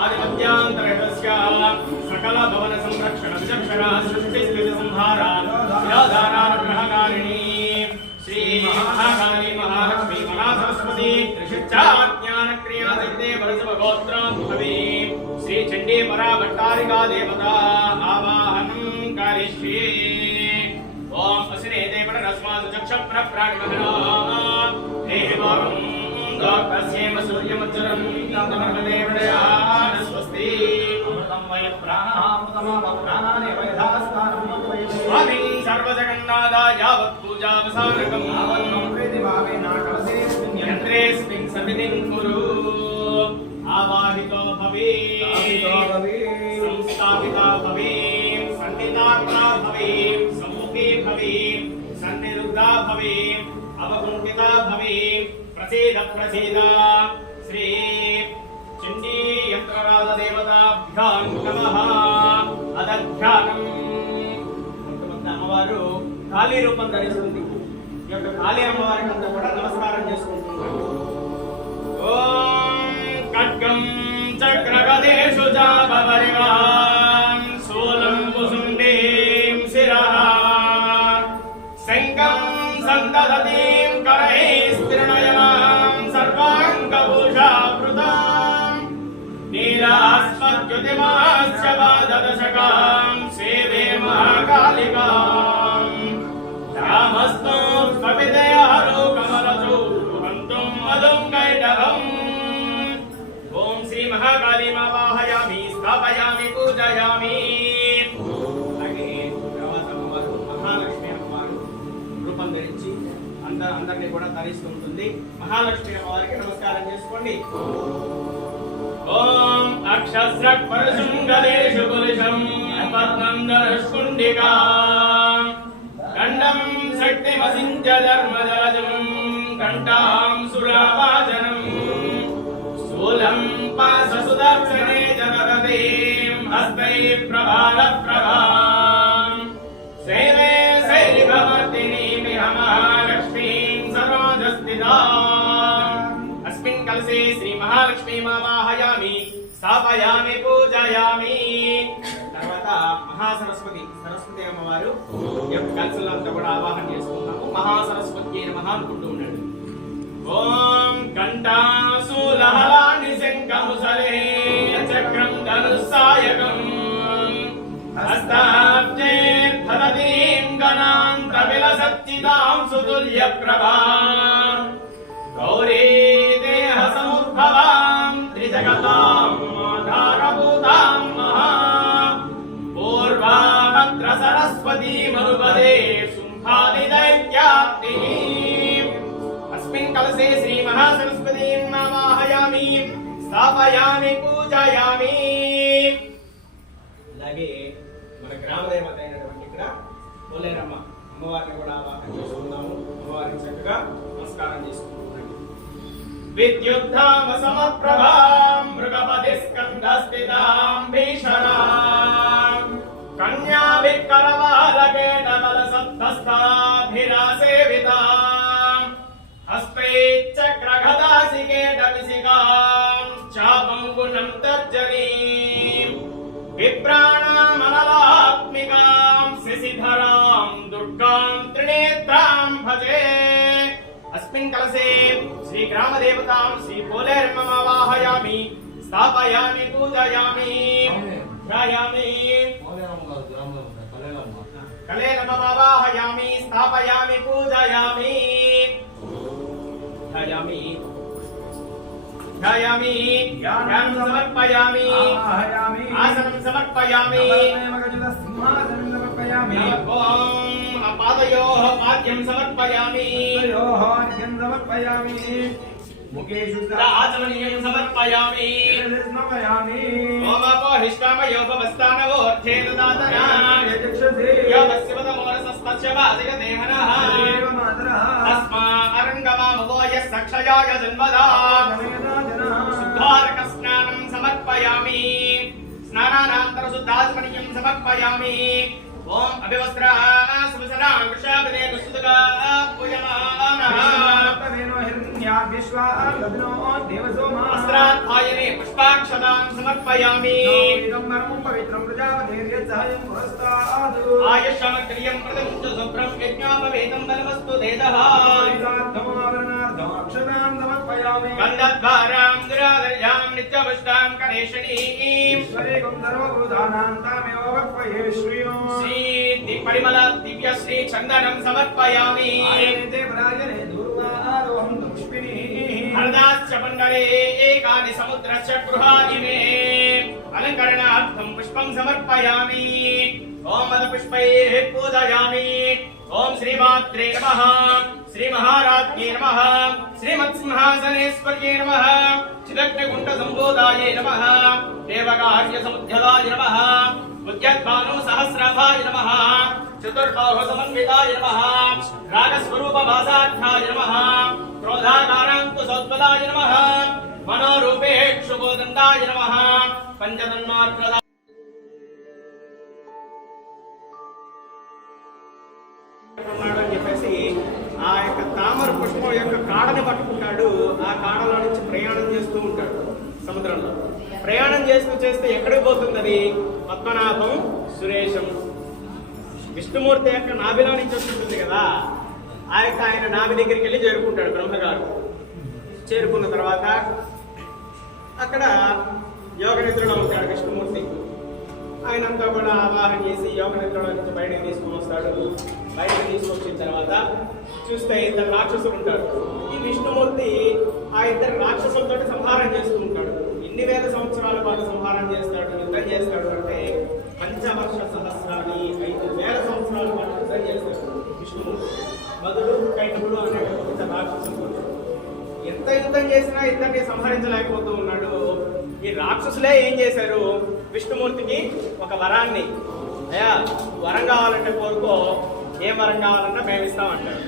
आदिमध्यांतरस्य सकल भवन संरक्षण विचक्षणा सृष्टि स्थिति संहारा ग्रहकारिणी श्री महाकाली महालक्ष्मी महा सरस्वती त्रिशिक्षा क्रिया सिद्धे वरसव गोत्रोद्भवी श्री चंडी परा भट्टारिका देवता आवाहनं करिष्ये। ओम असिने देवण रस्मासु चक्ष प्रप्राणमहना देवां दोक्तस्येम सूर्यमच्चरं तमर्मदेवदयान स्वस्ति अमृतं वै प्राणामृतमः प्राणाने वैधास्तानं स्वामी सर्वजगन्नाथा यावत् पूजावसानकम् आवन्नोप्रेति भावेन कलशे यन्त्रेऽस्मिन् सन्निधिं कुरु आवाहितो भवेत् संस्थापिता भवेत् सन्निधाता भवेत् सम्मुखे भवेत् सन्निरुद्धा भवेत् अवकुण्ठिता भवेत् प्रसीद प्रसीद श्री चण्डी यन्त्रराज देवताभ्यां नमः। अदध्यानं కొంతమంది అమ్మవారు కాళీ రూపం ధరిస్తుంది. ఈ యొక్క కాళీ అమ్మవారికి అంతా కూడా నమస్కారం చేసుకుంటున్నారు. ఓం ఖడ్గం చక్రగదేషు జాబవరివాం శూలం కుసుండీం శిరః శంఖం సందదతీం करैस्त्रिनयनां सर्वाङ्गभूषावृतां नीलास्मद्युतिमास्य वाददशकां सेवे महाकालिकां श्यामस्तु स्वविदयहरो हन्तुं मधुं कैटभम्। ॐ श्री महाकाली मावाहयामि स्थापयामि पूजयामि। महालक्ष्मी అమ్మవారు రూపం ధరించి అందరినీ కూడా తరిస్తుంటుంది. మహాలక్ష్మి అమ్మవారికి నమస్కారం చేసుకోండి. ఓం అక్షస్రక్ పరశుంగదేశు పురుషం పద్మందరస్కుండికా ఖండం శక్తిమసించ ధర్మజలజం కంఠాం సురావాజనం స్థూలం పాశసుదర్శనే జనరతీం హస్తై ప్రభాల ప్రభాం సేవే శైలిభవర్తిని महालक्ष्मीं सर्वजस्थिताम् अस्मिन् कलशे श्री महालक्ष्मी मावाहयामि स्थापयामि पूजयामि। తర్వాత మహాసరస్వతి అమ్మవారు యొక్క కలశలంతా కూడా ఆవాహన చేసుకున్నాము. మహాసరస్వతి నమః అనుకుంటూ ఉన్నాడు. ఓం కంఠాసూలహలాని శంఖముసలే చక్రం ధనుస్సాయకం హస్తాబ్జే ధరదీం గణాంత విలసచ్చిదాం సుతుల్య ప్రభాం గౌరీ దేహ సముద్భవాం త్రిజగతాం ఆధారభూతాం మహా పూర్వాభద్ర సరస్వతీ మరుపదే శుంభాది దైత్యాప్తి। అస్మిన్ కలశే శ్రీ మహాసరస్వతీం నమాహయామి స్థాపయామి పూజయామి। అలాగే మన గ్రామ దేవత అయినటువంటి ఇక్కడ పోలేరమ్మ అమ్మవారిని కూడా ఆవాహన చేసుకుందాము. అమ్మవారికి చక్కగా నమస్కారం చేసుకుంటున్నాము. విద్యుద్ధామ సమప్రభాం మృగపతి స్కంధస్థితాం భీషణాం కన్యా వికరవాలకేట బల సప్తస్థాభిరాసేవితాం హస్తే చక్రగదాసికేట విసికాం చాపం గుణం తర్జనీం विप्राणामनलात्मिकां शशिधरां दुर्गां त्रिनेत्रां भजे। अस्मिन् कलशे श्री ग्रामदेवतां श्री पोलेरम्मावाहयामि स्थापयामि पूजयामि ध्यायामि। कलेरम्मावाहयामि स्थापयामि पूजयामि ध्यायामि ध्यायामि ध्यानं समर्पयामि आसनं समर्पयामि सिंहासनं समर्पयामि ओम पादयोः पाद्यं समर्पयामि अर्घ्यं समर्पयामि मुखे शुद्ध आचमनीयं समर्पयामि ओम अपोहिष्कामयो भवस्तानवो अर्थे ददातना यो वस्यवदमोरसस्तस्य वाजिगदेहनः तस्मा अरङ्गमामवो यस्सक्षयाय जन्मदा शुद्धार्क स्नानं समर्पयामि स्नानानन्तरं शुद्धाचमनीयं समर्पयामि ओम अभिवस्त्रा सुवसना वृषाभदे मुस्तुका पूयमानः तदेनो हिरण्याभ्य విశ్వాదనో దేవసోమా వస్త్రాధ్యాయనే పుష్పాక్షతాం సమర్పయామి ఇదం మరమం పవిత్రం ప్రజాపతిర్యజ్జాయం పురస్తాదు ఆయుష్మక్రియం ప్రదం చ శుభ్రం యజ్ఞాపవేదం బలవస్తు దేదః అక్షతాం సమర్పయామి గంధద్వారాం దురాదర్యాం నిత్యపుష్టాం కనేషణీం స్వరేకం సర్వభూతానాం తామేవ వక్వయే శ్రీయం శ్రీ పరిమళ దివ్య శ్రీ చందనం సమర్పయామి ఆయనే ప్రాయనే దుర్వారోహం పుష్పిని హరదాశ్చ పండరే ఏకాని సముద్రశ్చ గృహాని మే అలంకరణార్థం పుష్పం సమర్పయామి ఓం మద పుష్పైః పూజయామి ఓం శ్రీమాత్రే నమః శ్రీ మహారాజ్ఞే నమః శ్రీమత్సింహాసనేశ్వర్యే నమః చిదగ్నిగుండ సంబోధాయే నమః దేవకార్య సముద్యదాయ నమః ఉద్యద్భాను సహస్రాభాయ నమః చతుర్బాహు సమన్వితాయ నమః రాగస్వరూప భాసాఢ్యాయ నమః క్రోధాకారాంకు సౌద్బలాయ నమః మనోరూపేక్షుబోదండాయ నమః పంచతన్మాత్ర అని చెప్పేసి ఆ యొక్క తామర పుష్పం యొక్క కాడని పట్టుకుంటాడు. ఆ కాడలో నుంచి ప్రయాణం చేస్తూ ఉంటాడు సముద్రంలో. ప్రయాణం చేస్తే ఎక్కడికి పోతుంది అది? పద్మనాభం సురేశం విష్ణుమూర్తి యొక్క నాభిలో నుంచి వస్తుంటుంది కదా, ఆ యొక్క ఆయన నాభి దగ్గరికి వెళ్ళి చేరుకుంటాడు బ్రహ్మగారు. చేరుకున్న తర్వాత అక్కడ యోగ నిద్రలో ఉంటాడు విష్ణుమూర్తి. ఆయనంతా కూడా ఆవాహన చేసి యోగ నిద్రలో నుంచి బయటకు తీసుకుని వస్తాడు. బయటకు తీసుకొచ్చిన తర్వాత చూస్తే ఇద్దరు రాక్షసులు ఉంటారు. ఈ విష్ణుమూర్తి ఆ ఇద్దరు రాక్షసులతో సంహారం చేస్తూ ఉంటాడు. ఎన్ని వేల సంవత్సరాల పాటు సంహారం చేస్తాడు, యుద్ధం చేస్తాడు అంటే పంచవర్ష సహస్రాన్ని 5,000 సంవత్సరాల పాటు యుద్ధం చేస్తాడు విష్ణుమూర్తి. మధుడు కైటముడు అనే రాక్షసులు ఎంత యుద్ధం చేసినా ఇద్దరిని సంహరించలేకపోతూ ఉన్నాడు. ఈ రాక్షసులే ఏం చేశారు, విష్ణుమూర్తికి ఒక వరాన్ని, అయ్యా వరం కావాలంటే కోరుకో, ఏం వరం కావాలన్నా మేము ఇస్తామంటారు.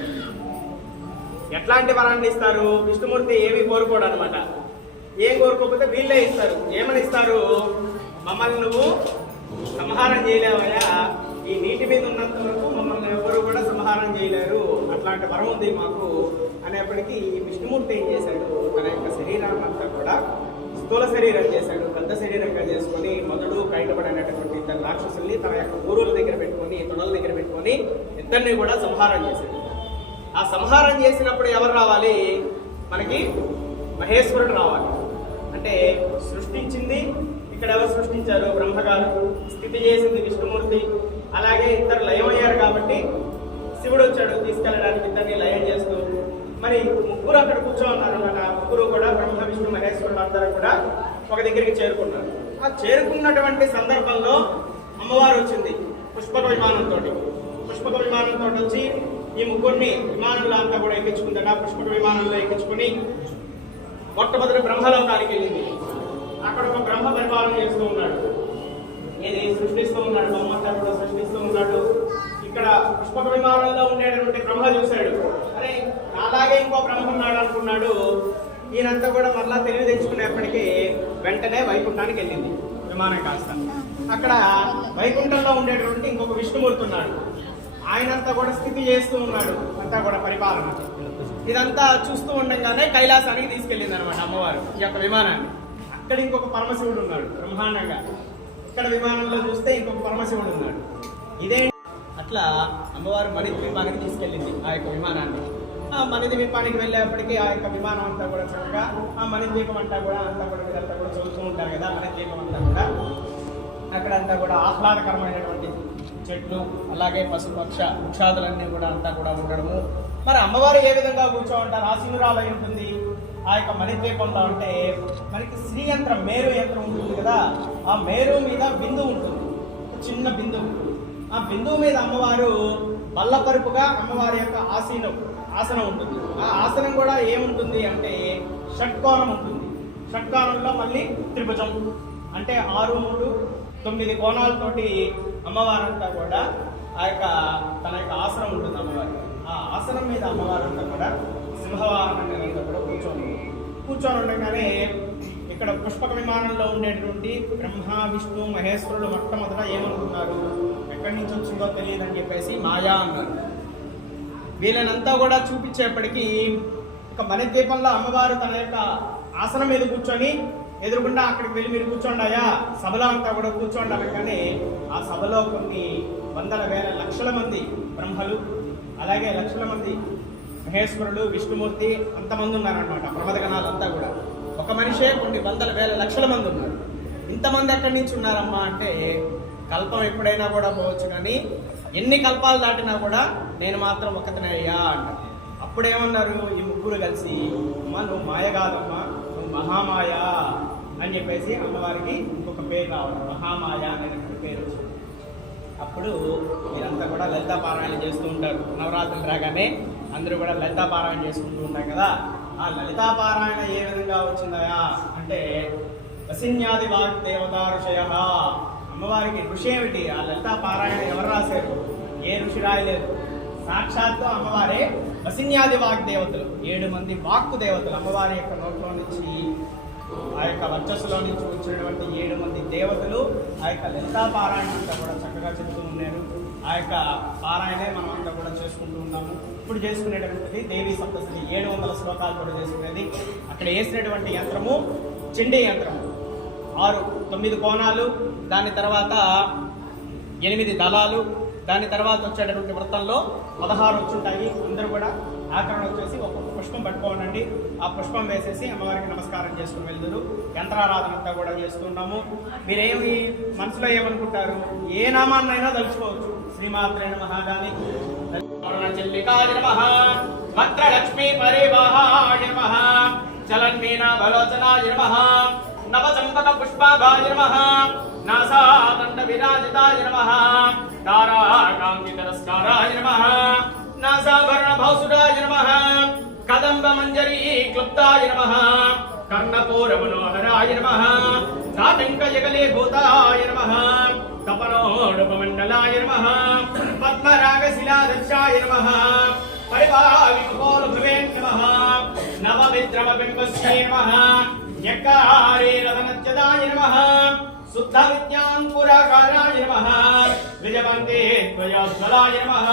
ఎట్లాంటి వరాన్ని ఇస్తారు? విష్ణుమూర్తి ఏమీ కోరుకోడు అనమాట. ఏం కోరుకోకపోతే వీళ్ళే ఇస్తారు. ఏమని ఇస్తారు? మమ్మల్ని నువ్వు సంహారం చేయలేవయ్యా, ఈ నీటి మీద ఉన్నంత వరకు మమ్మల్ని ఎవరు కూడా సంహారం చేయలేరు, అట్లాంటి వరం ఉంది మాకు అనేప్పటికీ ఈ విష్ణుమూర్తి ఏం చేశాడు, తన యొక్క శరీరాన్ని అంతా కూడా స్థూల శరీరం చేశాడు. పెద్ద శరీరంగా చేసుకొని మధుడు కైటపడినటువంటి ఇద్దరు రాక్షసుల్ని తన యొక్క ఊరుల దగ్గర పెట్టుకొని, తొడల దగ్గర పెట్టుకొని ఇద్దరిని కూడా సంహారం చేశాడు. ఆ సంహారం చేసినప్పుడు ఎవరు రావాలి? మనకి మహేశ్వరుడు రావాలి. అంటే సృష్టించింది ఇక్కడ ఎవరు సృష్టించారు? బ్రహ్మగారు. స్థితి చేసింది విష్ణుమూర్తి. అలాగే ఇద్దరు లయమయ్యారు కాబట్టి శివుడు వచ్చాడు తీసుకెళ్ళడానికి ఇద్దరిని లయం చేస్తూ. మరి ముగ్గురు అక్కడ కూర్చోన్నారు అన్నమాట. ముగ్గురు కూడా బ్రహ్మ విష్ణు మహేశ్వరుడు అందరూ కూడా ఒక దగ్గరికి చేరుకున్నారు. ఆ చేరుకున్నటువంటి సందర్భంలో అమ్మవారు వచ్చింది పుష్పక విమానంతో. పుష్పక విమానంతో వచ్చి ఈ ముగ్గురిని విమానంలో అంతా కూడా ఎక్కించుకుందట. పుష్పక విమానంలో ఎక్కించుకుని మొట్టమొదటి బ్రహ్మలోకానికి వెళ్ళింది. అక్కడ ఒక బ్రహ్మ పరిపాలన చేస్తూ ఉన్నాడు. ఏది సృష్టిస్తూ ఉన్నాడు, బొమ్మంతా కూడా సృష్టిస్తూ ఉన్నాడు. ఇక్కడ పుష్పక విమానంలో ఉండేటువంటి బ్రహ్మ చూశాడు, అరే అలాగే ఇంకో బ్రహ్మ ఉన్నాడు అనుకున్నాడు. ఈయనంతా కూడా మళ్ళా తెలివి తెచ్చుకునేప్పటికీ వెంటనే వైకుంఠానికి వెళ్ళింది విమానం కాస్త. అక్కడ వైకుంఠంలో ఉండేటువంటి ఇంకొక విష్ణుమూర్తి ఉన్నాడు. ఆయనంతా కూడా స్థితి చేస్తూ ఉన్నాడు, అంతా కూడా పరిపాలన. ఇదంతా చూస్తూ ఉండగానే కైలాసానికి తీసుకెళ్ళింది అనమాట అమ్మవారు ఈ యొక్క విమానాన్ని. అక్కడ ఇంకొక పరమశివుడు ఉన్నాడు బ్రహ్మాండంగా. ఇక్కడ విమానంలో చూస్తే ఇంకొక పరమశివుడు ఉన్నాడు. ఇదే అట్లా అమ్మవారు మణిద్వీపానికి తీసుకెళ్ళింది ఆ యొక్క విమానాన్ని. ఆ మణిద్వీపానికి వెళ్ళేప్పటికీ ఆ యొక్క విమానం అంతా కూడా చక్కగా ఆ మణిద్వీపం అంతా కూడా వీళ్ళంతా కూడా చూస్తూ ఉంటారు కదా. మణిద్వీపం అంతా కూడా అక్కడంతా కూడా ఆహ్లాదకరమైనటువంటి చెట్లు, అలాగే పశుపక్ష వృక్షాదులన్నీ కూడా అంతా కూడా ఉండడము. మరి అమ్మవారు ఏ విధంగా కూర్చో ఉంటారు? ఆశీనురాలు అయి ఉంటుంది ఆ యొక్క మణిద్వీపంలో. అంటే మనకి శ్రీ యంత్రం, మేరు యంత్రం ఉంటుంది కదా, ఆ మేరు మీద బిందువు ఉంటుంది, చిన్న బిందువు. ఆ బిందువు మీద అమ్మవారు బల్లపరుపుగా అమ్మవారి యొక్క ఆసనం ఉంటుంది. ఆ ఆసనం కూడా ఏముంటుంది అంటే షట్కోణం ఉంటుంది. షట్కోణంలో మళ్ళీ త్రిభుజం అంటే 6, 3, 9 కోణాలతోటి అమ్మవారంతా కూడా ఆ యొక్క తన యొక్క ఆసనం ఉంటుంది అమ్మవారి. ఆ ఆసనం మీద అమ్మవారంతా కూడా సింహవాహనం మీద కూడా కూర్చొని ఉండగానే ఇక్కడ పుష్పక విమానంలో ఉండేటువంటి బ్రహ్మ విష్ణు మహేశ్వరుడు మొట్టమొదట ఏమనుకున్నారు? ఎక్కడి నుంచి వచ్చిందో తెలియదని చెప్పేసి మాయా అన్నారు. వీళ్ళనంతా కూడా చూపించేప్పటికీ యొక్క మణిద్వీపంలో అమ్మవారు తన యొక్క ఆసనం మీద కూర్చొని ఎదురుకుండా అక్కడికి వెళ్ళి మీరు కూర్చోండాయా సభలో అంతా కూడా కూర్చోండాలి. కానీ ఆ సభలో కొన్ని వందల వేల లక్షల మంది బ్రహ్మలు, అలాగే లక్షల మంది మహేశ్వరులు, విష్ణుమూర్తి అంతమంది ఉన్నారనమాట. ప్రమదగణాలు అంతా కూడా ఒక మనిషే కొన్ని వందల వేల లక్షల మంది ఉన్నారు. ఇంతమంది ఎక్కడి నుంచి ఉన్నారమ్మా అంటే కల్పం ఎప్పుడైనా కూడా పోవచ్చు, కానీ ఎన్ని కల్పాలు దాటినా కూడా నేను మాత్రం ఒక్కతనే అయ్యా అంటారు. అప్పుడేమన్నారు ఈ ముగ్గురు కలిసి, అమ్మ నువ్వు మాయ కాదమ్మా, నువ్వు మహామాయ అని చెప్పేసి అమ్మవారికి ఇంకొక పేరు రావడం, మహామాయ అనేటువంటి పేరు వచ్చింది. అప్పుడు మీరంతా కూడా లలితా పారాయణ చేస్తూ ఉంటారు. నవరాత్రులు రాగానే అందరూ కూడా లలితా పారాయణ చేసుకుంటూ ఉంటారు కదా. ఆ లలితా పారాయణ ఏ విధంగా వచ్చిందయా అంటే వసిన్యాది వాగ్దేవతా ఋషయ. అమ్మవారికి ఋషి ఏమిటి? ఆ లలితా పారాయణ ఎవరు రాశారు? ఏ ఋషి రాయలేదు, సాక్షాత్తు అమ్మవారే వసిన్యాది వాగ్దేవతలు, 7 మంది వాక్కు దేవతలు. అమ్మవారి యొక్క నోట్లో నుంచి, ఆ యొక్క వర్చస్సులో నుంచి వచ్చినటువంటి 7 మంది దేవతలు ఆ యొక్క లలితా పారాయణ అంతా కూడా చక్కగా చెబుతూ ఉన్నారు. ఆ యొక్క పారాయణే మనం అంతా కూడా చేసుకుంటూ ఉన్నాము. ఇప్పుడు చేసుకునేటటువంటిది దేవీ సప్తశతి, 700 శ్లోకాలు కూడా చేసుకునేది. అక్కడ వేసినటువంటి యంత్రము చండీ యంత్రము, 9 కోణాలు, దాని తర్వాత 8 దళాలు, దాని తర్వాత వచ్చేటటువంటి వృత్తంలో 16 వచ్చుంటాయి. అందరూ కూడా ఆకరణ వచ్చేసి ఒక్కొక్క పుష్పం పట్టుకోనండి. ఆ పుష్పం వేసేసి అమ్మవారికి నమస్కారం చేసుకుని వెళ్తారు. యంత్రారాధన అంతా కూడా చేస్తున్నాము. మీరేమి మనసులో ఏమనుకుంటారు? ఏ నామాన్నైనా తలుచుకోవచ్చు. శ్రీమాత్రే నమః గాని, చెల్లికాయ నమః, మంత్రలక్ష్మీ పరివాహాయ నమః, చలన్మీనా బలోచనాయ నమః, నవచంపక పుష్పాభాయ నమః, నాసాదండ విరాజితాయ నమః, తారాకాంతి తిరస్కారాయ నమః, నాసాభరణ భౌసురాయ నమః, కదంబ మంజరీ క్లుప్తాయ నమః, కర్ణపూర మనోహరాయ నమః, నాటంక యగలే భూతాయ నమః, తపనోడుపమండలాయ నమః, పద్మరాగ శిలాదర్శాయ నమః, పరివావికోలభవే నమః, నవవిద్రమ బింబస్యై నమః, యకారే రవనత్యదాయ నమః, శుద్ధ విద్యాంకురాకారాయ నమః, విజవంతే త్వయోజ్వలాయ నమః,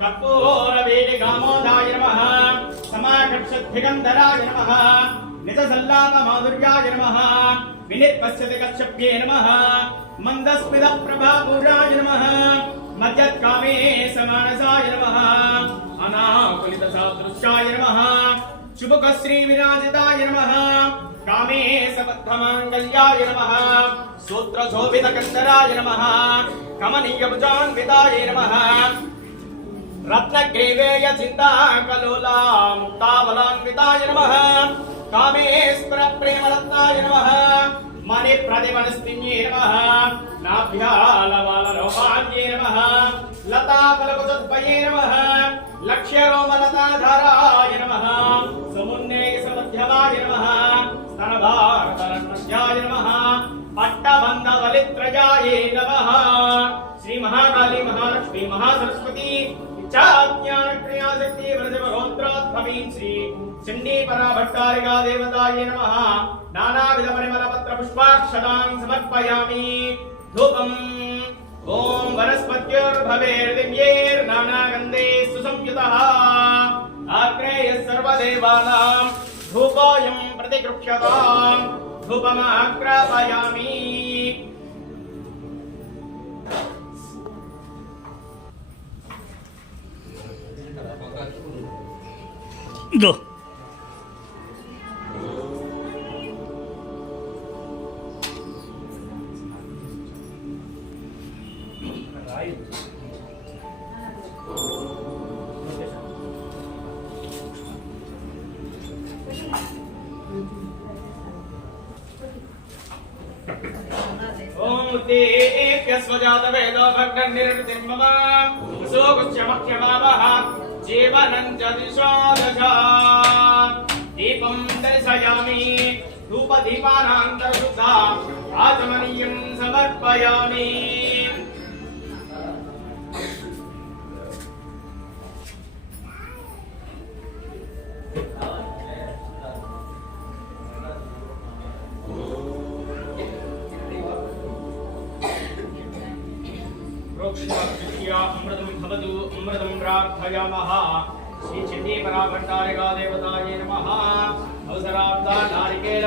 కర్పూర వేడిగామోదాయ నమః, సమాకర్షద్భిగంధరాయ నమః, నిజసల్లాప మాధుర్యాయ నమః, వినిర్పశ్యతి కశ్యప్యే నమః, మందస్మిద ప్రభాపూరాయ నమః, మధ్యత్కామే సమానసాయ నమః, అనాకులిత సాదృశ్యాయ నమః, శుభక శ్రీ విరాజితాయ నమః, కామే సబద్ధమాంగళ్యాయ నమః, సూత్ర శోభిత కందరాయ నమః, కమనీయ భుజాన్వితాయ నమః, రత్నగ్రీవేయ చింతాకలోలా ముక్తాబలాన్వితాయ నమః, కామేశ్వర ప్రేమరత్నాయ నమః, మణి ప్రతిమనస్తిన్యే నమః, నాభ్యాలవాలలోపాన్యే నమః, లతాఫలకుచద్వయే నమః, లక్ష్యరోమలతాధారాయ నమః, సమున్నే సమధ్యమాయ నమః, స్తనభారతరత్నస్యాయ నమః, పట్టబంధవలిత్రయాయే నమః. శ్రీ మహాకాళీ మహాలక్ష్మీ మహాసరస్వతి ఇచ్ఛాజ్ఞాన క్రియాశక్తి వరజమగోత్రోద్భవీం శ్రీ చండీ పరాభట్టారికా దేవతాయే నమః. నానావిధ పరిమళ పత్ర పుష్పాక్షతాం సమర్పయామి. ధూపం ఓం వనస్పత్యోర్భవేర్దివ్యేర్నానాగంధే సుసంయుతః ఆగ్నేయః సర్వదేవానాం ధూపోయం ప్రతిగృహ్యతాం. ధూపమాగ్రాపయామి. ఇదో ఓం ఉత్తేప్యస్వజాత వేదో భగ్నం నిర్వృతిం మమ సోగుచ్యమఖ్యమావహ జీవనం చ దిశో దశ. దీపం దర్శయామి. ధూపదీపానాంతరశుద్ధ ఆచమనీయం సమర్పయామి. అమృతం భవతు అమృతం ప్రార్థయామః. శ్రీ చండీ పరాభట్టారికా దేవతాయే నమః.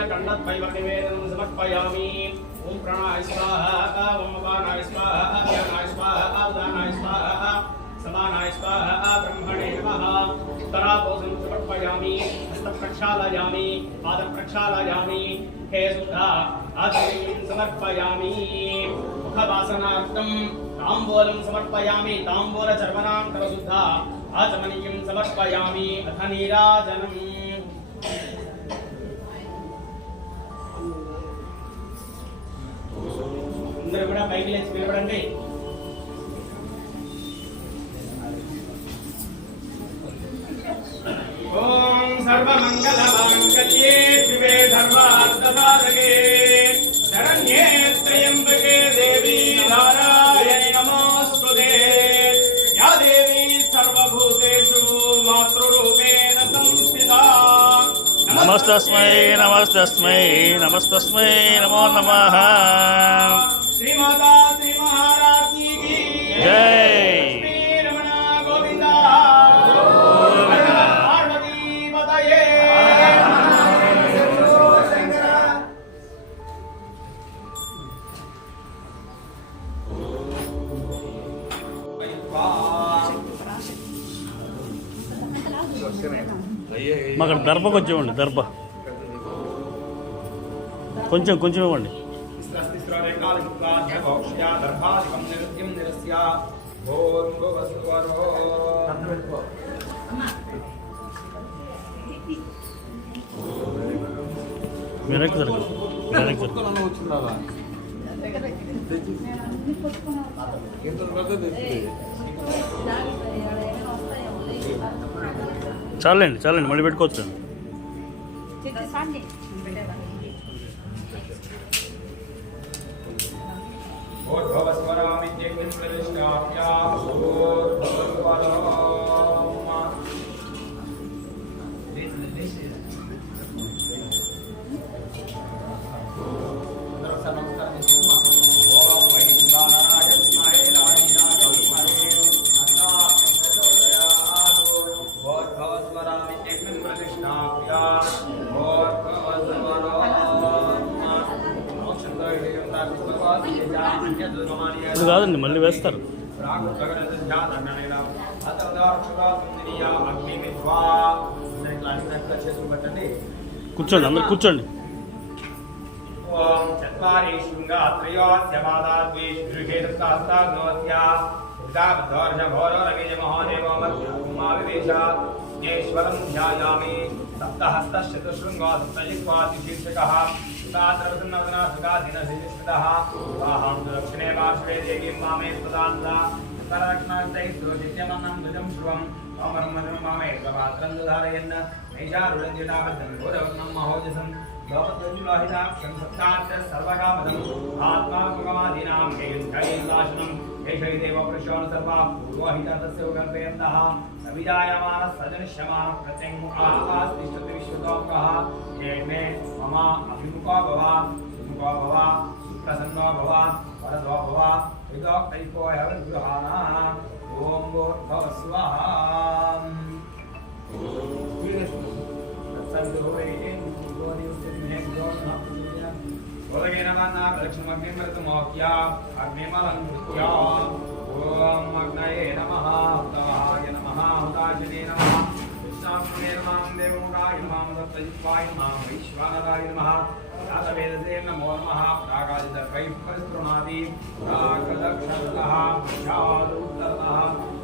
खण्डद्वैवर्निवेदनं समर्पयामि। ओम प्राणाय स्वाहा, ओम अपानाय स्वाहा, व्यानाय स्वाहा, उदानाय स्वाहा, समानाय स्वाहा, ब्रह्मणे नमः। उत्तरापोषं समर्पयामि, हस्तप्रक्षालयामि, पादप्रक्षालयामि, हे शुद्धा आचमनीं समर्पयामि। मुखवासनार्थं ताम्बूलं समर्पयामि, ताम्बूलचर्वणां करशुद्धा आचमनीं समर्पयामि। अथ नीराजनम्। అందరూ కూడా పైకి లేచి నిలబడండి. ఓం సర్వమంగళమాంగళ్యే శివే సర్వార్థసాధకే శరణ్యే త్రయంబకే దేవీ నారాయణి నమోస్తుతే. యా దేవీ సర్వభూతేషు మాతృరూపేణ సంస్థితా. నమస్తస్మై నమస్తస్మై నమస్తస్మై నమో నమః. శ్రీమాతా శ్రీ మహారాజ్ఞీ కీ జై. శ్రీ రమణ గోవింద పార్వతీ పతయే. మాకు దర్భ కొంచెం ఇవ్వండి. దర్భ కొంచెం కొంచెం ఇవ్వండి. వెనక్కి జరగదు, వెనక్కి జరగదు. చాలండి చాలండి, మళ్ళీ పెట్టుకోవచ్చు. ఇప్పుడు కాదండి, మళ్ళీ వేస్తారు. కూర్చోండి, అందరు కూర్చోండి. చత్వారి శృంగాత్రయోస్య పాదాద్వేష్ గృహేదస్తాగ్నోస్య ఉదాబ్ధోర్జభోరోరగేజ మహాదేవో మధ్యావివేశ ఈశ్వరం ధ్యాయామి. సప్తహస్తశతశృంగో సప్తజిహ్వాతిశీర్షకః సుతాద్రవసన్నవదనా సుగాధీనశిష్ఠితః వాహం దక్షిణే పార్శ్వే దేవీం మామే స్వదాన్లా సరక్షణాంతై సురజిత్యమన్నం ధ్వజం శృవం అమరం మధురం మామే పాత్రం ధారయన్ నైషారురంజితాబద్ధం గౌరవర్ణం మహోజసం లోపద్వజులాహితాక్షం సప్తాక్ష సర్వకామదం ఆత్మాత్మకమాదీనాం హేయుద్ధైర్దాశనం ఏషైదేవ పురుషోన్ సర్వా పూర్వహితస్య కల్పయంతః సవిజాయమాన సజనిష్యమాన ప్రత్యంగుఖాస్తిష్ఠతి విశ్వతోముఖః ఏమే మమ అభిముఖో భవ సుముఖో భవ సుప్రసన్నో భవ వరదో భవ విదోక్తైకో యవద్గృహాణ. ఓం భూర్భువః స్వః. ఓం అగ్నయే నమః, హృదయాయ నమః, హృదాశనే నమః, విష్ణాగ్నే నమః, దేవముఖాయ నమః, దత్తజిహ్వాయ నమః, వైశ్వానరాయ నమః, జాతవేదసే నమో నమః. ప్రాగాదిదర్భై పరిస్పృణాది ప్రాగదక్షతః శాదుత్తరః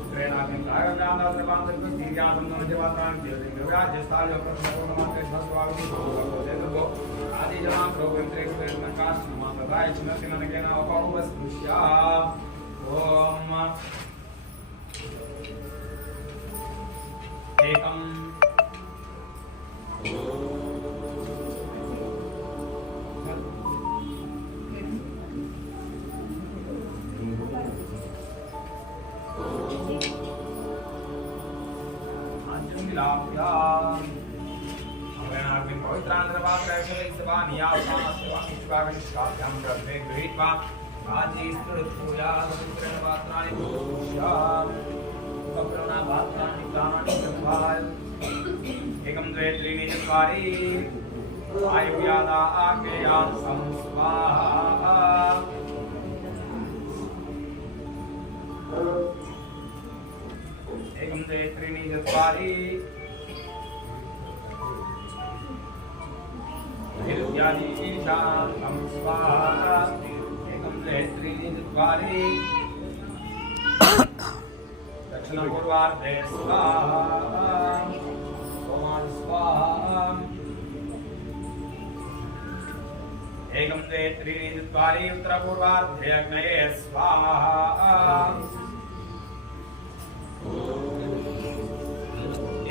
శ్రేణాగ్ని ప్రాగజాందాశ్రపాంతర్గం దివ్యాసం నమజవాత్రాన్ని దేవదేవ విరాజ్యస్థాయ ప్రసన్నమాత్రే స్వామి భూగోదేవో ఆదిజనాం ప్రోగంత్రేక్షేణకాస్ నమః తథాయ చిన్నసిమనకేన ఉపహువస్పృశ్య. ఓం ఏకం एकं द्वे त्रीणि चत्वारि वायुव्यादा आग्नेयार्थं स्वाहा एकं द्वे त्रीणि चत्वारि नैऋत्यादि ईशान्यं स्वाहा एकं द्वे त्रीणि चत्वारि दक्षिणपूर्वार्धे स्वाहा सोमान् स्वाहा एकं द्वे त्रीणि चत्वारि उत्तरपूर्वार्धे अग्नये स्वाहा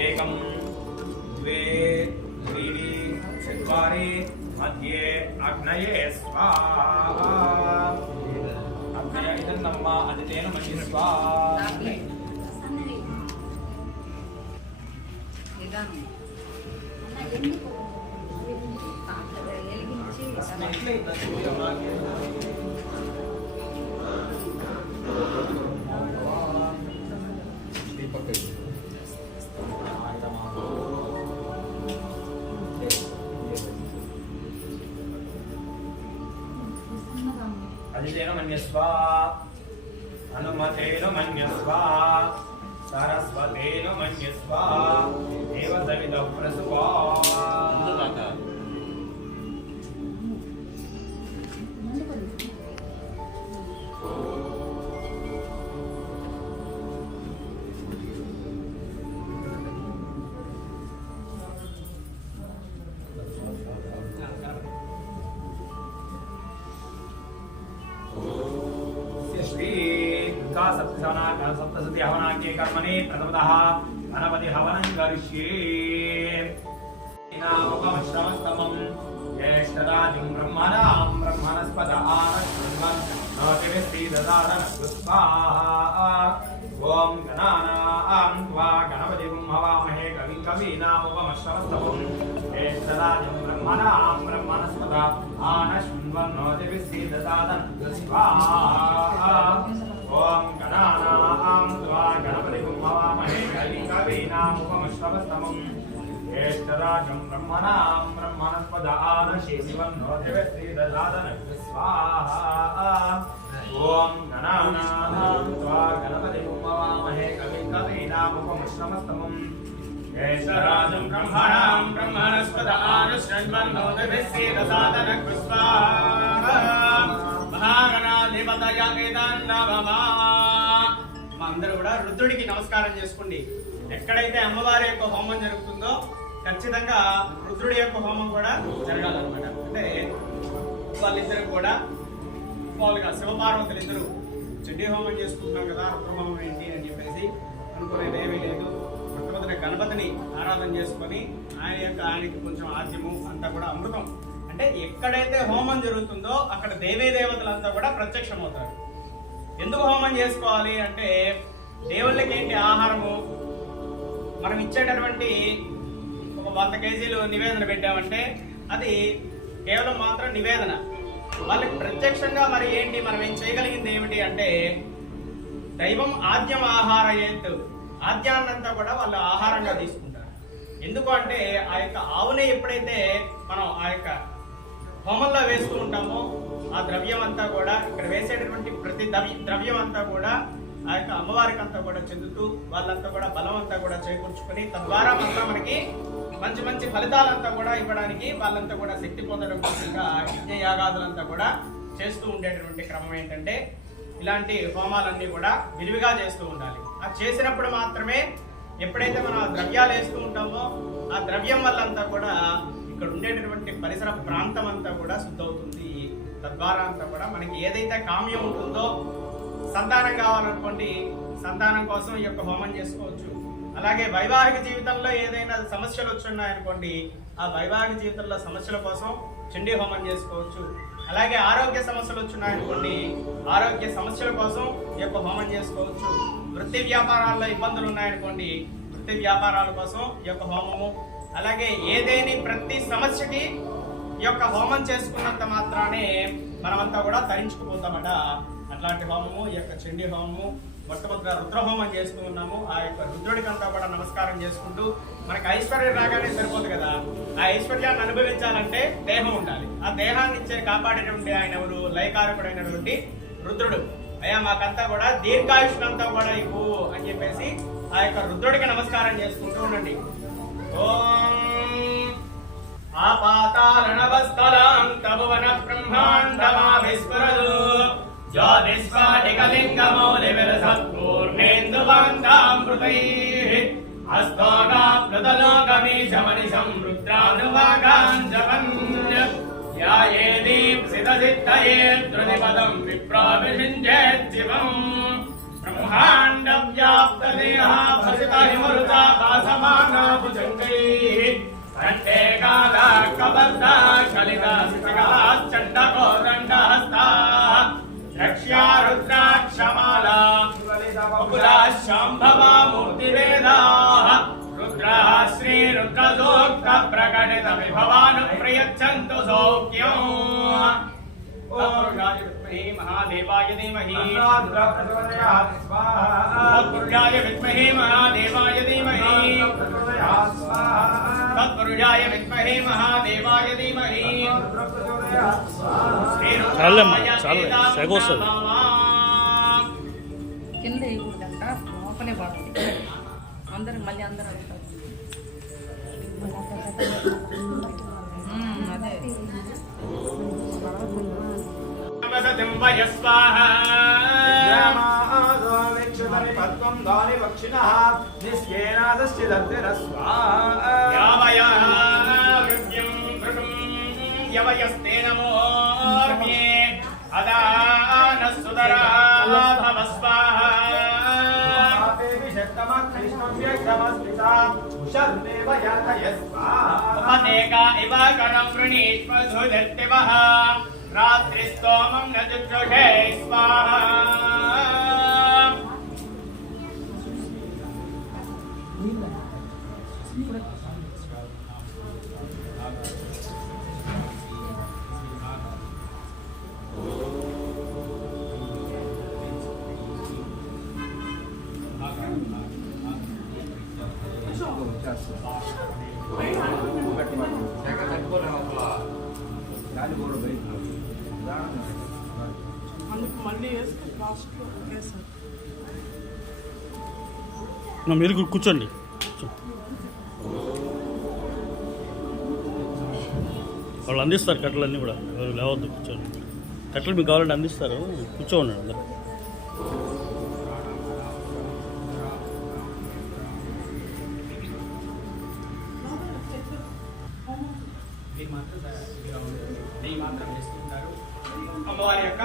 एकं द्वे त्रीणि चत्वारि मध्ये अग्नये स्वाहा अग्नय इदं नमः अदितेन मन्ये स्वाहा अजितेन मन्यस्व हनुमतेन मन्यस्व सरस्वतेन मन्यस्व देवसवितः प्रसुवा सप्तसती हवनाख्ये कर्मणे प्रथमतः गणपति हवनं करिष्ये नामकमश्रमस्तमं ज्येष्ठराजं ब्रह्मणां ब्रह्मणस्पद आनश्वन्वन् नवतिभिस्त्रीददातनस्वाहा ॐ गणानां त्वा गणपतिं हवामहे कविं कवीनामुपमश्रमस्तमं ज्येष्ठराजं ब्रह्मणां ब्रह्मणस्पद आनश्वन्वन् नवतिभिस्त्रीददातनस्वाहा ओम गणानां त्वा गणपतिं हवामहे कविं कवीनामुपमश्रवस्तमं ज्येष्ठराजं ब्रह्मणां ब्रह्मणस्पद आनश्वन्वन् स्वाहा ओम गणानां त्वा गणपतिं हवामहे कविं कवीनामुपमश्रवस्तमं ज्येष्ठराजं ब्रह्मणां ब्रह्मणस्पद आनश्वन्वन् स्वाहा అందరూ కూడా రుద్రుడికి నమస్కారం చేసుకోండి. ఎక్కడైతే అమ్మవారి యొక్క హోమం జరుగుతుందో ఖచ్చితంగా రుద్రుడి యొక్క హోమం కూడా జరగాలన్నమాట. అంటే వాళ్ళిద్దరు కూడా వాళ్ళుగా శివపార్వతులు ఇద్దరు చెడ్డీ హోమం చేసుకుంటున్నాం కదా, రుద్రహోమం ఏంటి అని చెప్పేసి అనుకునేదేమీ లేదు. మొట్టమొదటి గణపతిని ఆరాధన చేసుకొని ఆయనకి కొంచెం ఆద్యము అంతా కూడా అమృతం. అంటే ఎక్కడైతే హోమం జరుగుతుందో అక్కడ దేవీ దేవతలంతా కూడా ప్రత్యక్షమవుతారు. ఎందుకు హోమం చేసుకోవాలి అంటే దేవుళ్ళకి ఏంటి ఆహారము, మనం ఇచ్చేటటువంటి ఒక 100 కేజీలు నివేదన పెట్టామంటే అది కేవలం మాత్రం నివేదన. వాళ్ళకి ప్రత్యక్షంగా మరి ఏంటి మనం ఏం చేయగలిగింది ఏమిటి అంటే దైవం ఆద్యం ఆహారయేత్, ఆద్యాన్నంతా కూడా వాళ్ళు ఆహారంగా తీసుకుంటారు. ఎందుకు అంటే ఆ యొక్క ఆవునే ఎప్పుడైతే మనం ఆ యొక్క హోమంలో వేస్తూ ఉంటామో ఆ ద్రవ్యం అంతా కూడా ఇక్కడ వేసేటటువంటి ప్రతి ద్రవ్యం అంతా కూడా ఆ యొక్క అమ్మవారికి అంతా కూడా చెందుతూ వాళ్ళంతా కూడా బలం అంతా కూడా చేకూర్చుకొని తద్వారా మనకి మంచి మంచి ఫలితాలంతా కూడా ఇవ్వడానికి వాళ్ళంతా కూడా శక్తి పొందడం కోసంగా యజ్ఞ యాగాదులంతా కూడా చేస్తూ ఉండేటటువంటి క్రమం ఏంటంటే ఇలాంటి హోమాలన్నీ కూడా విరివిగా చేస్తూ ఉండాలి. అది చేసినప్పుడు మాత్రమే ఎప్పుడైతే మనం ఆ ద్రవ్యాలు వేస్తూ ఉంటామో ఆ ద్రవ్యం వల్లంతా కూడా ఇక్కడ ఉండేటటువంటి పరిసర ప్రాంతం అంతా కూడా శుద్ధవుతుంది. తద్వారా అంతా కూడా మనకి ఏదైతే కామ్యం ఉంటుందో, సంతానం కావాలనుకోండి సంతానం కోసం ఈ యొక్క హోమం చేసుకోవచ్చు. అలాగే వైవాహిక జీవితంలో ఏదైనా సమస్యలు వచ్చున్నాయనుకోండి ఆ వైవాహిక జీవితంలో సమస్యల కోసం చండీ హోమం చేసుకోవచ్చు. అలాగే ఆరోగ్య సమస్యలు వచ్చున్నాయనుకోండి ఆరోగ్య సమస్యల కోసం ఈ యొక్క హోమం చేసుకోవచ్చు. వృత్తి వ్యాపారాల్లో ఇబ్బందులు ఉన్నాయనుకోండి వృత్తి వ్యాపారాల కోసం ఈ యొక్క హోమము. అలాగే ఏదేని ప్రతి సమస్యకి ఈ యొక్క హోమం చేసుకున్నంత మాత్రానే మనమంతా కూడా తరించుకుపోతామట. అట్లాంటి హోమము ఈ యొక్క చండీ హోమము మొట్టమొదటిగా రుద్రహోమం చేస్తూ ఉన్నాము. ఆ యొక్క రుద్రుడికి అంతా కూడా నమస్కారం చేసుకుంటూ మనకి ఐశ్వర్యం రాగానే సరిపోదు కదా, ఆ ఐశ్వర్యాన్ని అనుభవించాలంటే దేహం ఉండాలి. ఆ దేహాన్ని ఇచ్చే కాపాడేటువంటి ఆయన ఎవరు? లయకారకుడైనటువంటి రుద్రుడు. అయ్యా మాకంతా కూడా దీర్ఘాయుష్నంతా కూడా ఇవ్వు అని చెప్పేసి ఆ యొక్క రుద్రుడికి నమస్కారం చేసుకుంటూ ఉండండి. ఓం ఆపాతాళనవస్థలాంతభువన బ్రహ్మాండమావిస్ఫురదు జ్యోతిస్ఫాటికలింగమౌలివిలసత్పూర్ణేందువాంతామృతైః హస్తోగాప్లుతలోకమీశమనిశం రుద్రానువాగాంజవన్ ధ్యాయేదీప్సితసిద్ధయే ధృతిపదం విప్రాభిషించేత్శివం బ్రహ్మాండ వ్యాప్తదేహాభసితహిమరుతా భాసమానా భుజంగైః కంఠే కాలా కబద్ధా కలితా చండకోదండహస్తాః రక్ష్యా రుద్రాక్షమాలా బహుళా శాంభవా మూర్తివేదాః రుద్రాः శ్రీరుద్రసూక్త ప్రకటిత విభవాను ప్రయచ్చంతు సౌఖ్యం. తత్పురుషాయ విద్మహే మహాదేవాయ ధీమహి తత్పురుషాయ విద్మహే మహాదేవాయ ధీమహి తత్పురుషాయ విద్మహే మహాదేవాయ ధీమహి చాలేమ్మా చాలే సెగొస్తుంది. కింద వేయకూడదంట, లోపలే పడాలి. అందరూ మళ్ళీ అందరూ అవుతారు. అదే వసతిం వయస్వాహ పద్మం దాని వక్షిణః యావయా వృద్ధ్యం వృషం యవయస్తే నమోర్మ్యే అదానస్సుదరా భవస్వాహ ఉపనేకా ఇవ కరం వృణీష్వధుదత్తివః రాత్రిస్తోమం న చుక్షుషే స్వాహా. అందుకు మళ్ళీ వేస్తే లాస్ట్లో వేస్తారు. మీరు కూర్చోండి. వాళ్ళు అందిస్తారు కట్టెలన్నీ కూడా, ఎవరు లేవద్దు, కూర్చోండి. కట్టెలు మీకు కావాలంటే అందిస్తారు, కూర్చోండి అందరు. అమ్మవారి యొక్క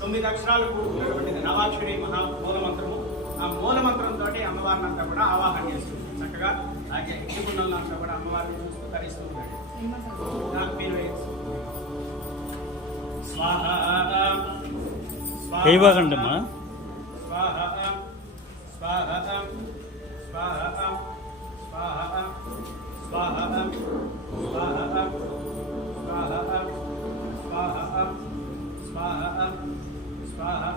9 అక్షరాలు కూడుకున్నటువంటి నవాక్షరి మహా మూలమంత్రము. ఆ మూలమంత్రంతో అమ్మవారిని అంతా కూడా ఆవాహన చేస్తుంది. చక్కగా అలాగే ఇంటికుండంలో అంతా కూడా అమ్మవారిని చూస్తూ ధరిస్తూ ఉన్నాడు. స్వాహ ఏ బాగండి అమ్మా? స్వాహ స్వాహ స్వాహ స్వాహ స్వాహ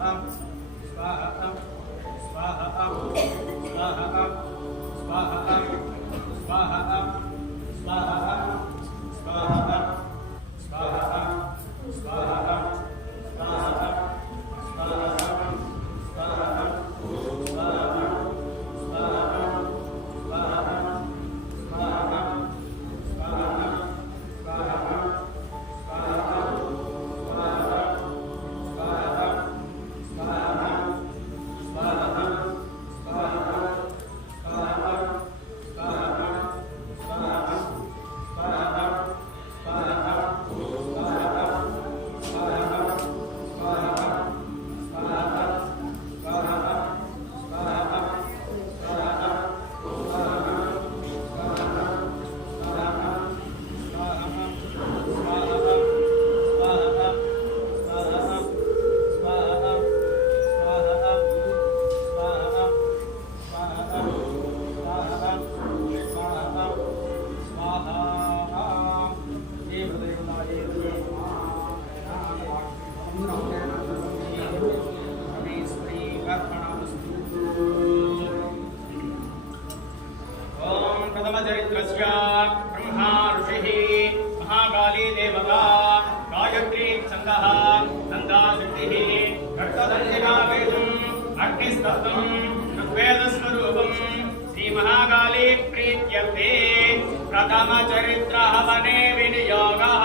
నందః నందాశక్తిః రక్తదండికా వేదం అగ్నిస్తత్వం ఋగ్వేదస్వరూపం శ్రీ మహాకాళీ ప్రీత్యర్థే ప్రథమ చరిత్ర హవనే వినియోగః.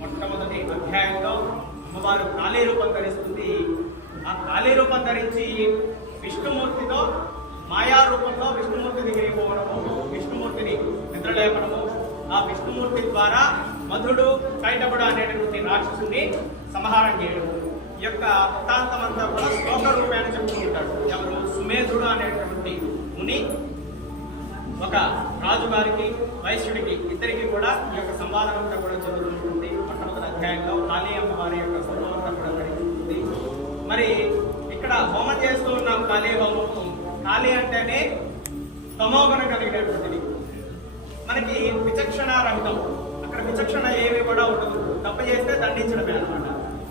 మొట్టమొదటి అధ్యాయంలో అమ్మవారు కాళీ రూపం ధరిస్తుంది. ఆ కాళీ రూపం ధరించి విష్ణుమూర్తితో మాయా రూపంలో విష్ణుమూర్తి దగ్గరికి పోవడము, విష్ణుమూర్తిని నిద్రలేపడము, ఆ విష్ణుమూర్తి ద్వారా మధుడు కైటబుడు అనేటటువంటి రాక్షసుని సంహారం చేయడం. ఈ యొక్క వృత్తాంతమంతా కూడా శ్లోక రూపాన్ని చెప్తూ ఉంటాడు. ఎవరు? సుమేధుడు అనేటటువంటి ముని ఒక రాజుగారికి వైశ్యుడికి ఇద్దరికి కూడా ఈ యొక్క సంవాదం అంతా కూడా జరుగుతుంటుంది. మొట్టమొదటి అధ్యాయంలో కాళీ అమ్మవారి యొక్క సంభవం అంతా కూడా జరుగుతుంది. మరి ఇక్కడ హోమం చేస్తూ ఉన్నాం కాళీ హోమము. కాళీ అంటేనే తమోగుణం కలిగినటువంటిది. మనకి విచక్షణారహితం, అక్కడ విచక్షణ ఏమి కూడా ఉండదు. తప్పు చేస్తే దండించడమే అనమాట.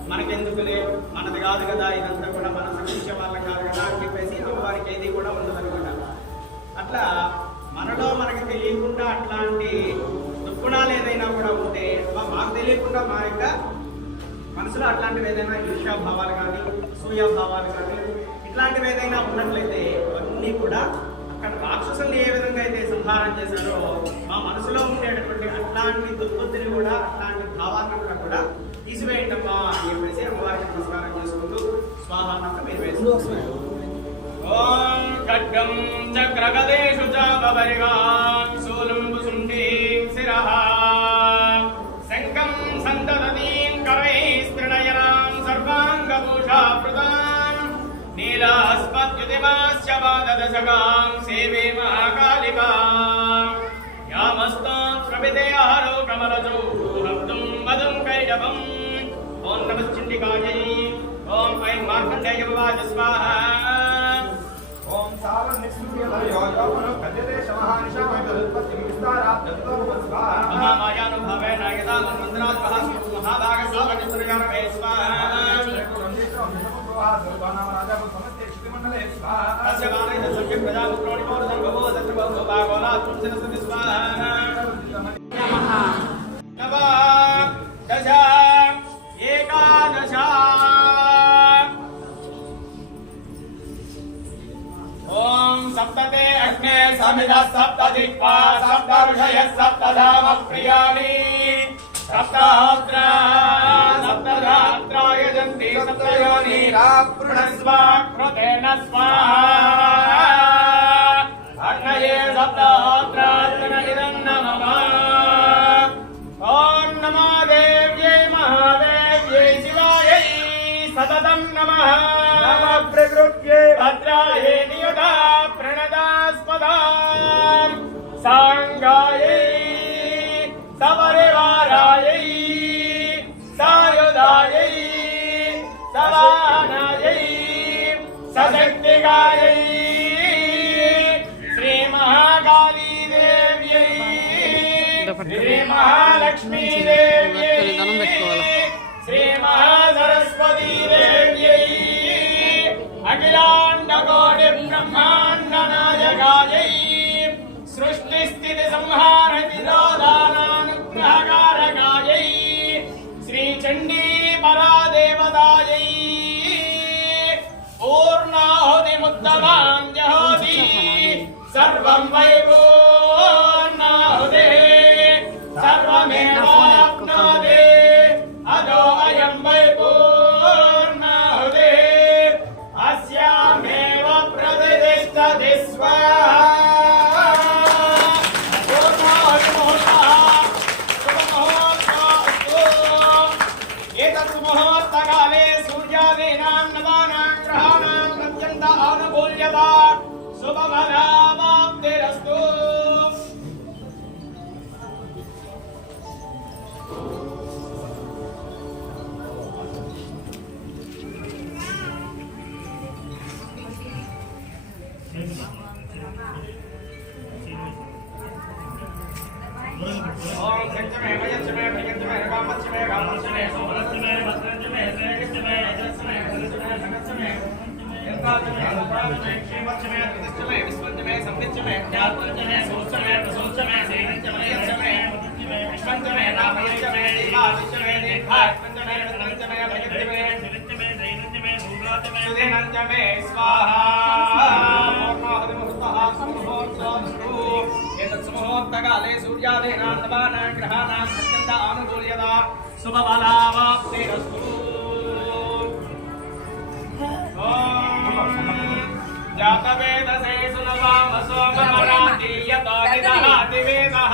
మనకెందుకులే, మనది కాదు కదా, ఇదంతా కూడా మనం శిక్షించే వాళ్ళం కాదు కదా అని చెప్పేసి అమ్మవారికి ఏది కూడా ఉండదు అనమాట. అట్లా మనలో మనకి తెలియకుండా అట్లాంటి దుర్గుణాలు ఏదైనా కూడా ఉంటే మాకు తెలియకుండా మా యొక్క మనసులో అట్లాంటివి ఏదైనా ఈర్ష్యాభావాలు కానీ సూయాభావాలు కానీ ఇట్లాంటివి ఏదైనా ఉన్నట్లయితే అవన్నీ కూడా అక్కడ రాక్షసుల్ని ఏ విధంగా అయితే సంహారం చేశారో మా మనసులో ఉండేటటువంటి అట్లాంటి దుర్బుద్ధిని కూడా అట్లాంటి భావాలను కూడా తీసివేయండమ్మా అని చెప్పేసి అమ్మవారికి నమస్కారం చేసుకుంటూ స్వాహానంతా మీరు వేసుకోవాలి. ఓం ఖడ్గం చక్రగదేషు చాపరిగాం శూలంబుసుండీం శిరః శంఖం సందదతీం కరైస్తృణయనాం సర్వాంగభూషావృతాం నీలాస్మద్యుతిమాస్య వాదదశకాం సేవే మహాకాళికాం యామస్తాం ప్రవిదయారో కమలజో హబ్దుం మదం కైడవం. ఓం నమశ్చిండికాయై ఓం ఐం మార్కండేయ వివాచ స్వాహా. ఓం సార నిస్సుర్యలయోగమను కద్యతే శమహానిషామైతరుత్పత్తి విస్తారాబ్దత్వమస్వాహ. మహామాయానుభవేన యదా మంత్రాత్మః మహాభాగస్వాగతిశ్రయామే స్వాహా. తస్య వానైత సఖ్య ప్రజాపుత్రోణిమోదం భవో దత్రభవో భాగోలాత్మశిరస్సు స్వాహా. నమః. నవ దశ ఏకాదశ ఓం సప్తతే అగ్నే సమిద సప్తజిహ్వా సప్త ఋషయః సప్తధామ ప్రియాణి సప్తహోత్ర సప్తధాత్రాయ జంతి సప్తయోని రాపృణస్వ కృతేన స్వాహా. అగ్నయే సప్తహోత్రాత్మన ఇదం నమః. ఓం నమో దేవ్యై మహాదేవ్యై శివాయై సతతం నమః. నమః ప్రకృత్యై భద్రాయే నియతా ప్రణదాస్పదాం సాంగాయై సపరివారాయై సాయుధాయై సవానాయై సశక్తికాయై శ్రీ మహాకాళీ దేవ్యై శ్రీ మహాలక్ష్మీ దేవ్యై శ్రీ మహాసరస్వతీ దేవ్యై అఖిలాండకోటి బ్రహ్మాండ నాయకాయై సృష్టి స్థితి సంహార విరోధానానుగ్రహకారకాయై శ్రీ చండీ పరాదేవతాయై పూర్ణాహుతి ముత్తమాం జహోతి సర్వం వై పూర్ణాహుతే సర్వమేవాప్నోతి అదో అయం వై పూర్ణాహుతే అస్యామేవ ప్రతిష్ఠతి స్వాహా. ముహూర్తకాలే సూర్యాదీనాం నవానాం గ్రహాణాం అత్యంత ఆనుకూల్యత శుభఫలావాప్తిరస్తు. ఓం సత్యమే భయత్యమే భయత్యమే కామత్యమే కామత్యమే సోమరత్యమే భద్రత్యమే శ్రేయత్యమే యజస్యమే భరత్యమే సగత్యమే యంత్రాత్యమే ఉపాత్యమే క్షేమత్యమే ప్రతిష్ఠమే విస్వంత్యమే సంవిత్యమే జ్ఞాత్యమే సోత్యమే ప్రసోత్యమే సేవిత్యమే యత్యమే విశ్వంత్యమే నామయత్యమే దీపాదిత్యమే దీర్ఘాత్మత్యమే सुदिनं च मे स्वाहा पूर्णाहुतिमुहूर्तः सुमुहूर्तोऽस्तु एतत् सुमुहूर्तकाले सूर्यादीनां नवानां ग्रहाणां अत्यन्त आनुकूल्यता शुभफलावाप्तिरस्तु जातवेदसे सुनवामसो ममरातीयतो निदहाति वेदः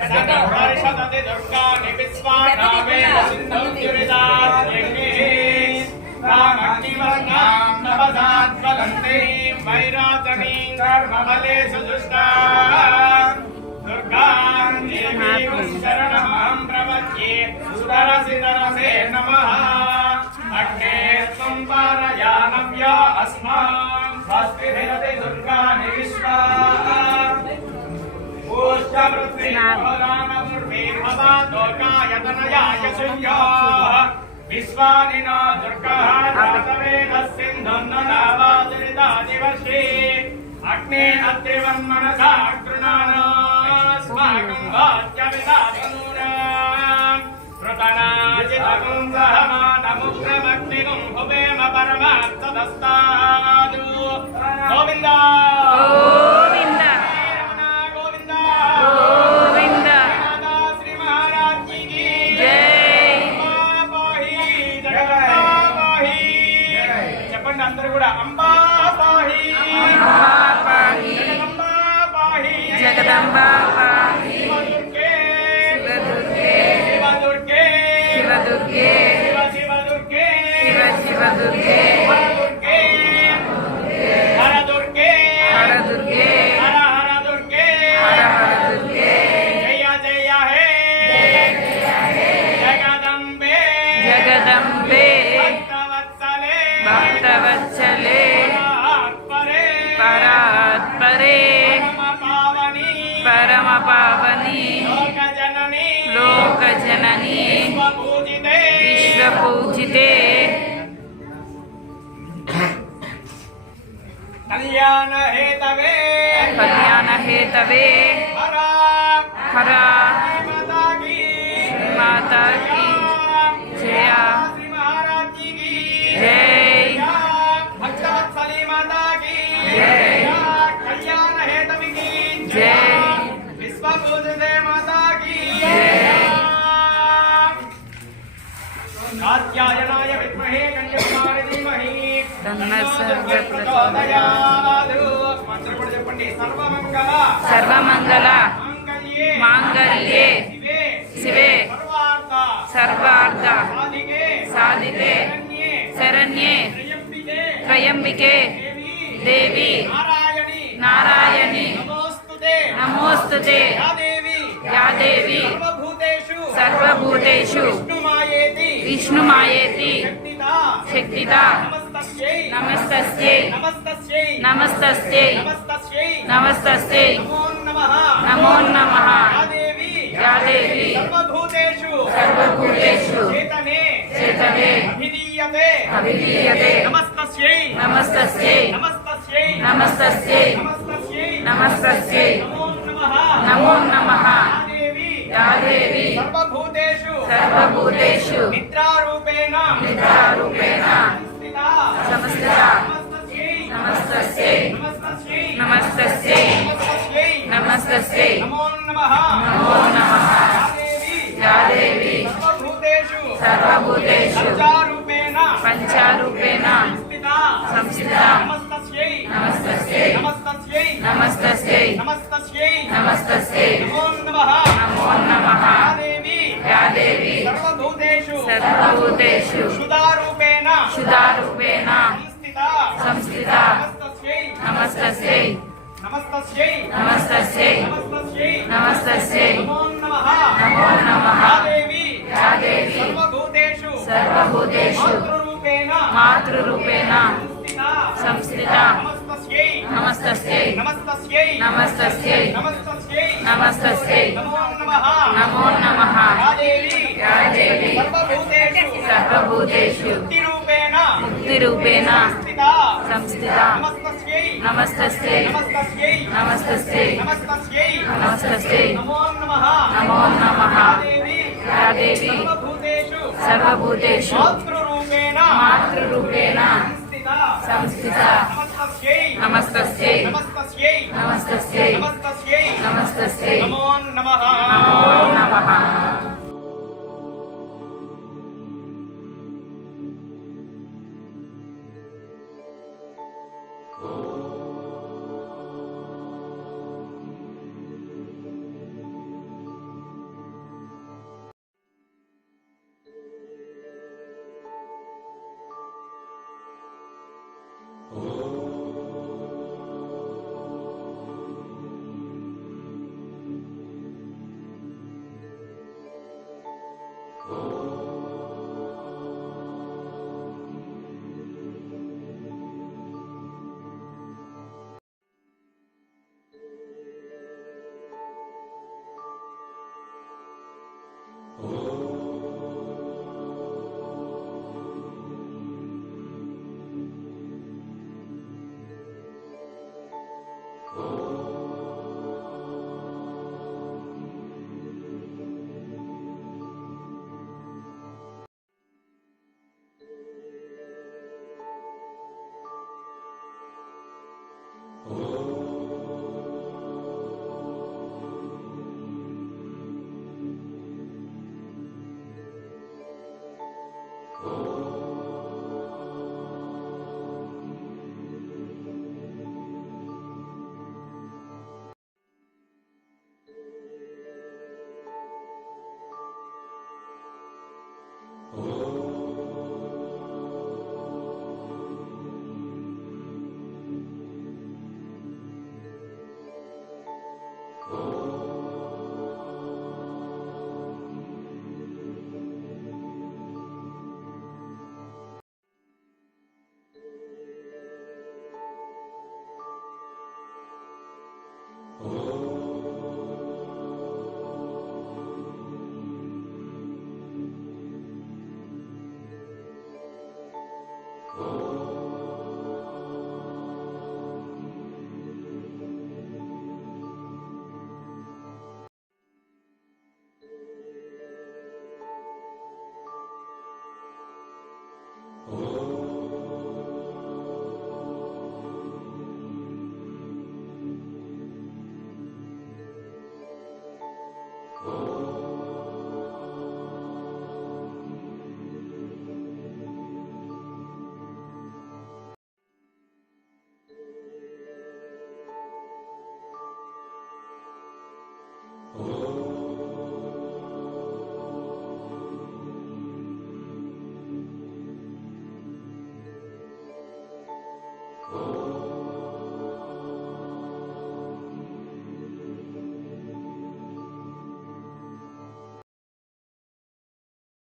तदनुवर्षदति दुर्गाणि विश्वानावेद सिन्धुर्युरिदात्यङ्गिः रामग्निवर्णां नवदाज्वलन्तीं वैराजनीं धर्मबलेषु दुष्टां दुर्गां देवीं शरणमहं प्रपद्ये सुरसितरसे नमः अग्ने त्वं पारयानव्या अस्मान् स्वस्तिभिरति दुर्गाणि विश्वा ूर्ध्वपृथ्वीर्भवादोकायतनयाय शून्याः विश्वानि न दुर्गः जातवेदः सिन्धुन्ननावादुरितादिवर्षे अग्ने अत्रिवन्मनसा गृणानास्माकं वाच्यविदातनूनाम् कृतनाजितगुं सहमानमुग्रमग्निगुं हुवेम परमात्तदस्तादु गोविन्द అందరూ కూడా అంబా పాహి జగదంబా పాహి జగదంబా పాహి శివదుర్గే శివదుర్గే శివదుర్గే శివదుర్గే శివదుర్గే హరదుర్గే హరదుర్గే హర హరదుర్గే హరదుర్గే జయ జయ హే జగదంబే జగదంబే భక్తవత్సలే పరాత్పరే పరమ పావని లోక జనని విశ్వపూజితే కళ్యాణ హేతవే హర మాతా కీ జయ జై భక్తవత్సలి మాతా కీ జై కళ్యాణ హేతవి కీ జై విశ్వపూజితే మాతా కీ కాత్యాయనాయ విద్మహే కన్యకుమారి ధీమహి తన్నో ప్రచోదయాత్. మంత్రం కూడా చెప్పండి. సర్వమంగళ సర్వమంగళ మాంగళ్యే మాంగళ్యే శివే శివే సర్వార్థ సర్వార్థ సాధికే సాధికే శరణ్యే శరణ్యే త్రయంబికే త్రయంబికే దేవి దేవి నారాయణి నారాయణి నమోస్తుతే నమోస్తుతే యా దేవి యా దేవి సర్వభూతేషు సర్వభూతేషు విష్ణుమాయేతి విష్ణుమాయేతి శక్తితా శక్తితా నమస్తస్యై నమస్తస్యై నమస్తస్యై నమస్తస్యై నమస్తస్యై నమస్తస్యై నమో నమః నమో నమః యా దేవి యా దేవి సర్వభూతేషు సర్వభూతేషు చేతనే చేతనే అభిధీయతే అభిధీయతే నమస్తస్యై నమస్తస్యై నమస్తస్యై నమస్తస్యై నమస్తస్యై నమస్తస్యై నమో నమః నమో నమః యా దేవి యా దేవి సర్వభూతేషు సర్వభూతేషు నిద్రారూపేణ నిద్రారూపేణ స్థితా సంస్థితా నమస్తస్యై నమస్తస్యై నమస్తస్యై నమస్తస్యై నమస్తస్యై నమస్తస్యై నమో నమః నమో నమః యా దేవి యా దేవి సర్వభూతేషు సర్వభూతేషు పంచారూపేణ పంచారూపేణ స్థితా సంస్థితా నమస్తస్యై నమస్తస్యై నమస్తస్యై నమస్తస్యై నమస్తస్యై నమస్తస్యై నమో నమః నమో నమః యా దేవి యా దేవి సర్వభూతేషు సర్వభూతేషు క్షుధారూపేణ క్షుధారూపేణ సంస్థితా సంస్థితా నమస్తస్యై నమస్తస్యై నమస్తస్యై నమస్తస్యై నమస్తస్యై నమస్తస్యై నమో నమః నమో నమః యా దేవి యా దేవి సర్వభూతేషు సర్వభూతేషు మాతృరూపేణ మాతృరూపేణ సంస్థితా సంస్థితా నమస్తస్యై నమస్తస్యై నమస్తస్యై నమస్తస్యై నమస్తస్యై నమస్తస్యై నమో నమః నమో నమః యా దేవి యా దేవి సర్వభూతేషు సర్వభూతేషు ముక్తిరూపేణ ముక్తిరూపేణ సంస్థితా సంస్థితా నమస్తస్యై నమస్తస్యై నమస్తస్యై నమస్తస్యై నమస్తస్యై నమస్తస్యై నమో నమః నమో నమః యా దేవి యా దేవి సర్వభూతేషు సర్వభూతేషు మాతృరూపేణ మాతృరూపేణ సంస్థితా సంస్థిత నమస్తస్యై నమస్తస్యై నమస్తస్యై నమస్తస్యై నమస్తస్యై నమస్తస్యై నమో నమః నమో నమః. ఓం